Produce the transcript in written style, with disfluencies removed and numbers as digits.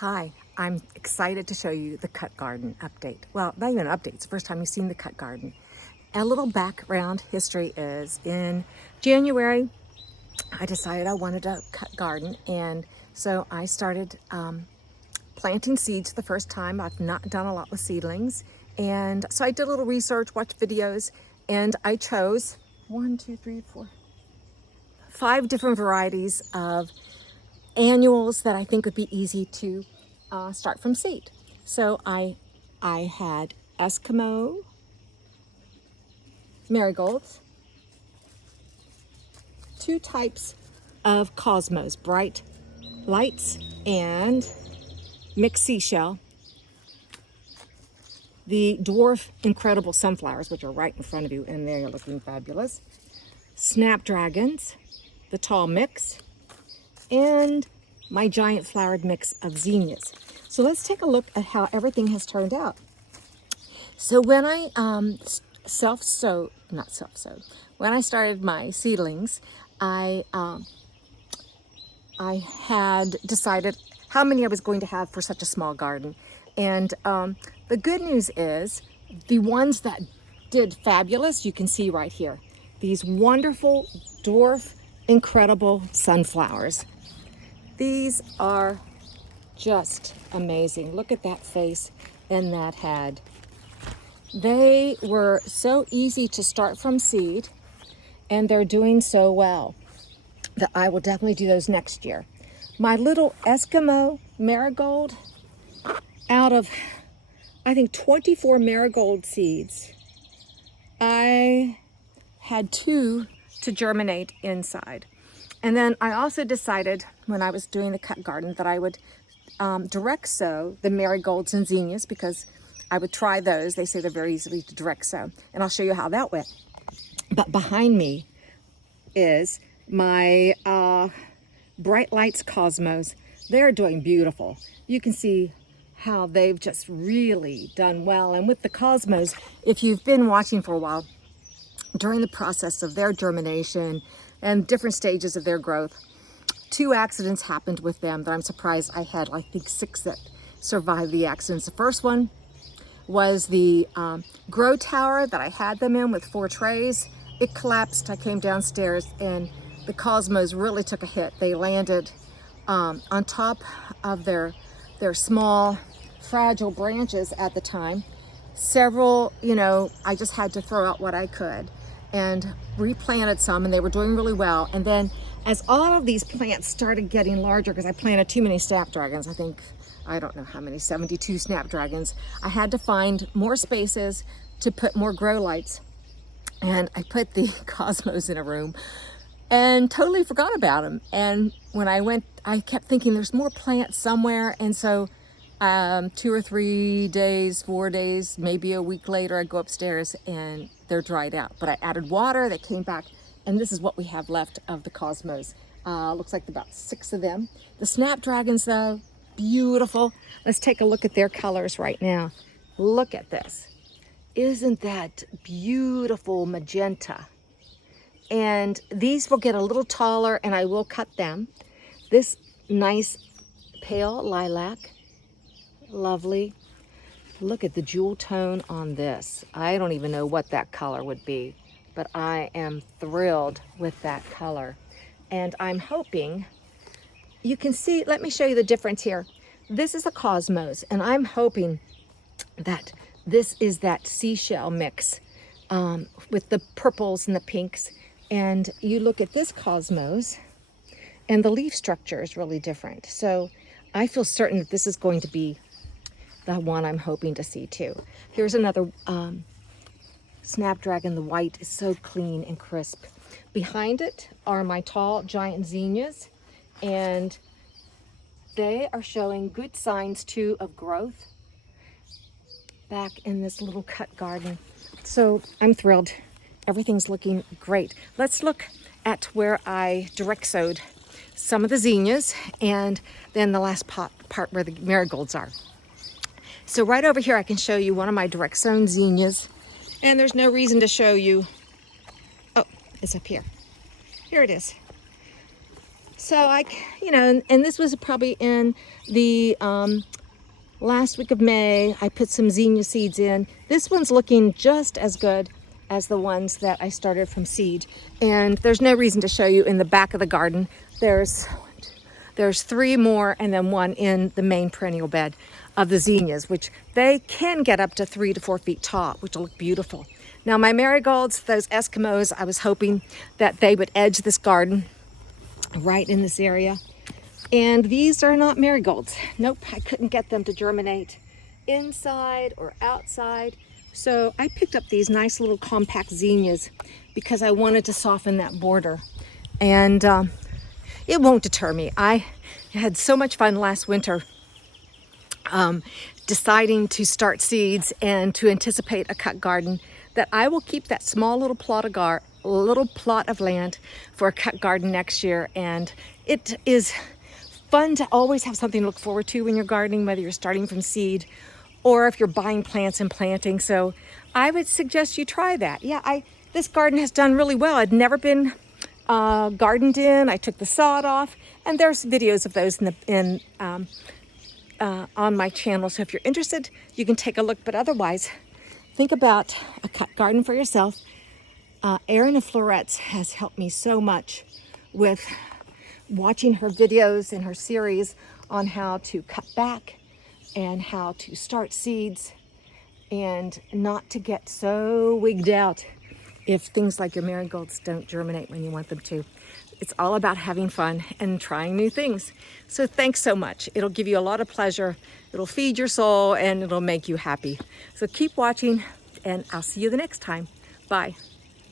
Hi, I'm excited to show you the cut garden update. Well, not even an update, it's the first time you've seen the cut garden. A little background history is in January, I decided I wanted a cut garden, and so I started planting seeds the first time. I've not done a lot with seedlings, and so I did a little research, watched videos, and I chose 5 different varieties of annuals that I think would be easy to start from seed. So I had Eskimo marigolds, 2 types of cosmos, bright lights and mixed seashell, the dwarf incredible sunflowers, which are right in front of you and they're looking fabulous, snapdragons, the tall mix, and my giant flowered mix of zinnias. So let's take a look at how everything has turned out. So when I when I started my seedlings, I had decided how many I was going to have for such a small garden. And the good news is the ones that did fabulous, you can see right here, these wonderful dwarf incredible sunflowers. These are just amazing. Look at that face and that head. They were so easy to start from seed, and they're doing so well that I will definitely do those next year. My little Eskimo marigold, out of I think 24 marigold seeds, I had 2 to germinate inside. And then I also decided when I was doing the cut garden that I would direct sow the marigolds and zinnias, because I would try those. They say they're very easily to direct sow, and I'll show you how that went. But behind me is my Bright Lights Cosmos. They're doing beautiful. You can see how they've just really done well. And with the Cosmos, if you've been watching for a while, during the process of their germination and different stages of their growth, 2 accidents happened with them that I'm surprised. I had, I think, 6 that survived the accidents. The first one was the grow tower that I had them in with 4 trays. It collapsed. I came downstairs and the Cosmos really took a hit. They landed on top of their small, fragile branches at the time. Several, I just had to throw out what I could and replanted some, and they were doing really well. And then as all of these plants started getting larger, because I planted too many snapdragons, I don't know how many, 72 snapdragons, I had to find more spaces to put more grow lights. And I put the Cosmos in a room and totally forgot about them. And when I went, I kept thinking there's more plants somewhere. And so 2 or 3 days, 4 days, maybe a week later, I go upstairs and they're dried out. But I added water, they came back, and this is what we have left of the Cosmos. Looks like about 6 of them. The snapdragons, though, beautiful. Let's take a look at their colors right now. Look at this. Isn't that beautiful magenta? And these will get a little taller, and I will cut them. This nice pale lilac, lovely. Look at the jewel tone on this. I don't even know what that color would be, but I am thrilled with that color. And I'm hoping you can see, let me show you the difference here. This is a Cosmos, and I'm hoping that this is that seashell mix with the purples and the pinks. And you look at this Cosmos, and the leaf structure is really different. So I feel certain that this is going to be the one I'm hoping to see too. Here's another snapdragon. The white is so clean and crisp. Behind it are my tall giant zinnias, and they are showing good signs too of growth back in this little cut garden. So I'm thrilled. Everything's looking great. Let's look at where I direct sowed some of the zinnias, and then the last part where the marigolds are. So right over here I can show you one of my direct sown zinnias, and there's no reason to show you. Oh, it's up here. Here it is. so you know, and this was probably in the last week of May. I put some zinnia seeds in. This one's looking just as good as the ones that I started from seed. And there's no reason to show you in the back of the garden. There's 3 more and then 1 in the main perennial bed of the zinnias, which they can get up to 3 to 4 feet tall, which will look beautiful. Now my marigolds, those Eskimos, I was hoping that they would edge this garden right in this area. And these are not marigolds. Nope, I couldn't get them to germinate inside or outside. So I picked up these nice little compact zinnias because I wanted to soften that border. And it won't deter me. I had so much fun last winter deciding to start seeds and to anticipate a cut garden, that I will keep that small little plot of land for a cut garden next year. And it is fun to always have something to look forward to when you're gardening, whether you're starting from seed or if you're buying plants and planting. So I would suggest you try that. Yeah, this garden has done really well. I'd never been gardened in. I took the sod off, and there's videos of those on my channel. So if you're interested, you can take a look. But otherwise, think about a cut garden for yourself. Erin of Florets has helped me so much with watching her videos and her series on how to cut back and how to start seeds and not to get so wigged out if things like your marigolds don't germinate when you want them to. It's all about having fun and trying new things. So thanks so much. It'll give you a lot of pleasure. It'll feed your soul and it'll make you happy. So keep watching, and I'll see you the next time. Bye.